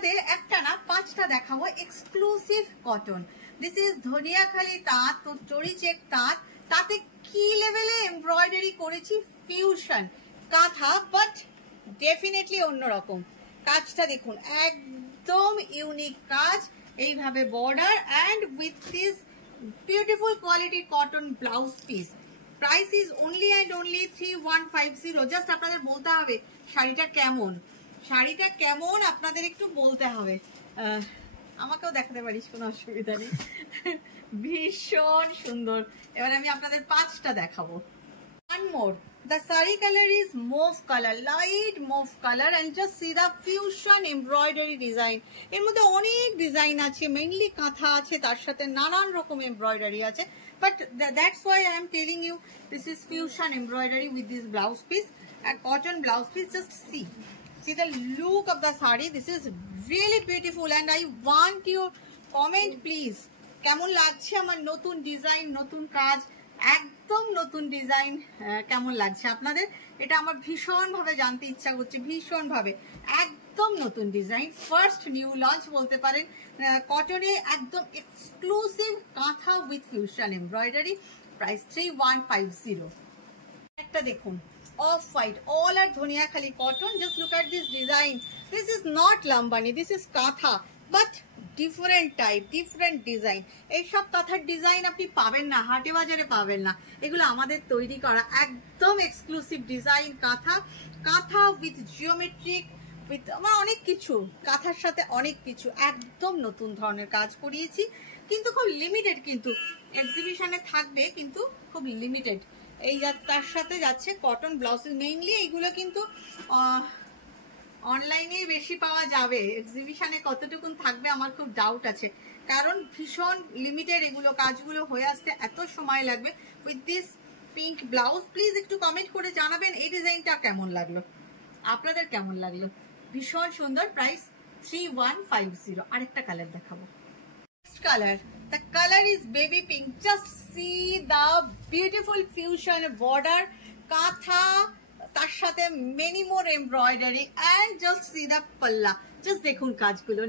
আপনাদের একটা না 5টা দেখাবো exclusive cotton. This is Dhaniakhali তাঁত, তো জরি চেক তাঁত, তাতে কি লেভেলে এমব্রয়ডারি করেছি, ফিউশন কাঁথা, বাট ডেফিনেটলি অন্যরকম। কাজটা দেখুন, একদম ইউনিক কাজ, এইভাবে border and with this beautiful quality cotton blouse piece. Price is only and only 3150। Just আপনাদের বলতে হবে শাড়িটা কেমন, শাড়িটা কেমন আপনাদের একটু বলতে হবে। আমাকেও দেখাতে পারিস, কোনো অসুবিধা নেই। ভীষণ সুন্দর। এবার আমি আপনাদের 5টা দেখাবো। One more. The sari color is mauve color, light mauve color, and just see the fusion embroidery design. এর মধ্যে অনেক ডিজাইন আছে, মেইনলি কাঁথা আছে, তার সাথে নানান রকম এমব্রয়ডারি আছে, but that's why I am telling you this is fusion embroidery with this blouse piece, a cotton blouse piece. Just see the look of the sari. This is really beautiful, and I want your comment please. কেমন লাগছে আমার নতুন design, নতুন কাজ, একদম নতুন design কেমন লাগছে আপনাদের, এটা আমার ভীষণ ভাবে জানতে ইচ্ছা করছে, ভীষণ ভাবে। একদম নতুন ডিজাইন, ফার্স্ট নিউ লঞ্চ বলতে পারেন, কটনে একদম এক্সক্লুসিভ কাঁথা উইথ ফিউশন এমব্রয়ডারি। প্রাইস 3150। একটা দেখুন, off white, all are Dhaniakhali cotton. Just look at this design. This is not Lambani, this is kantha, but different type, different design. এইসব কাঁথার ডিজাইন আপনি পাবেন না, হাটে বাজারে পাবেন না, এগুলো আমাদের তৈরি করা একদম এক্সক্লুসিভ ডিজাইন কাঁথা। কাঁথা উইথ জিওমেট্রিক, উইথ অনেক কিছু, কাঁথার সাথে অনেক কিছু, একদম নতুন ধরনের কাজ করিয়েছি, কিন্তু খুব লিমিটেড, কিন্তু এক্সিবিশনে থাকবে, কিন্তু খুব লিমিটেড। এই তার সাথে যাচ্ছে কটন ব্লাউজ। মেইনলি এইগুলো কিন্তু অনলাইনে বেশি পাওয়া যাবে, এক্সিবিশনে কতটুকুন থাকবে আমার খুব ডাউট আছে, কারণ ভীষণ লিমিটেড এগুলো, কাজগুলো হয়ে আসতে এত সময় লাগবে। With this pink blouse, please একটু কমেন্ট করে জানাবেন এই ডিজাইনটা কেমন লাগলো, আপনাদের কেমন লাগলো। ভীষণ সুন্দর। প্রাইস 3150। আরেকটা কালার দেখাবো, next colour. The color is baby pink. Just see the beautiful fusion border, katha, তার সাথে many more embroidery, and just see the palla. Just দেখুন কাজগুলো,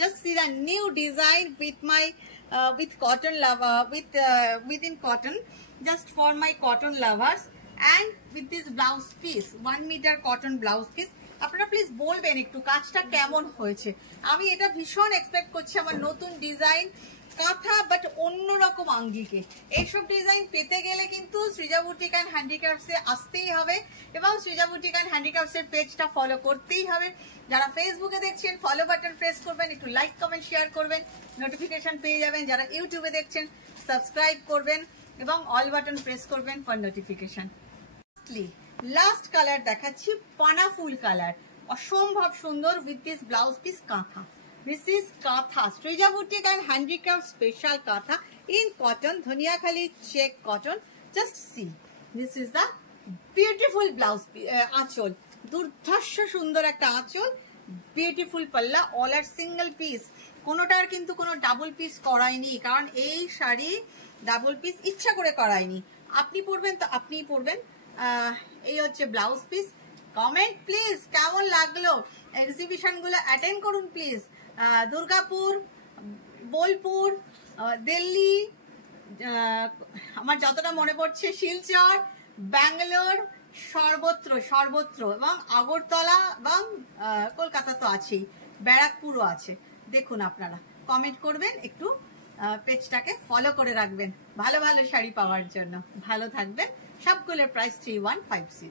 just see the new design with my with cotton lover, within cotton, just for my cotton lovers, and with this blouse piece, 1 meter cotton blouse piece. আপনারা please বলবেন একটু কাজটা কেমন হয়েছে। আমি এটা ভীষণ এক্সপেক্ট করছি, আমার নতুন ডিজাইন কাঁথা, বাট অন্যরকম আঙ্গিকে। এইসব ডিজাইন পেতে গেলে কিন্তু সৃজা বুটিক অ্যান্ড হ্যান্ডিক্রাফটসে আসতেই হবে, এবং সৃজা বুটিক অ্যান্ড হ্যান্ডিক্রাফটসের পেজটা ফলো করতেই হবে। যারা ফেসবুকে দেখছেন ফলো বাটন প্রেস করবেন, একটু লাইক কমেন্ট শেয়ার করবেন, নোটিফিকেশন পেয়ে যাবেন। যারা ইউটিউবে দেখছেন সাবস্ক্রাইব করবেন এবং অল বাটন প্রেস করবেন ফর নোটিফিকেশন। লাস্ট কালার দেখাচ্ছি, পানা ফুল কালার, অসম্ভব সুন্দর উইথ দিস ব্লাউজ পিস কাঁথা। This is Katha, Srija Boutique and Handicraft special Katha in cotton, Dhoniakhali check cotton. Just see, this is the beautiful blouse achol, durdhasya sundor ekta achol, beautiful palla, all are single piece. কোনোটার কিন্তু কোনো double piece করাইনি, কারণ এই sari double piece ইচ্ছা করে করাইনি। আপনি পরবেন তো আপনিই পরবেন। এই হচ্ছে ব্লাউজ পিস। কমেন্ট প্লিজ কেমন লাগলো, এক্সিবিশন গুলো অ্যাটেন্ড করুন প্লিজ। দুর্গাপুর, বোলপুর, দিল্লি, আমার যতটা মনে পড়ছে শিলচর, ব্যাঙ্গালোর, সর্বত্র, এবং আগরতলা এবং কলকাতা তো আছেই, ব্যারাকপুরও আছে। দেখুন আপনারা কমেন্ট করবেন, একটু পেজটাকে ফলো করে রাখবেন ভালো ভালো শাড়ি পাওয়ার জন্য। ভালো থাকবেন। সবগুলোর প্রাইস 3150।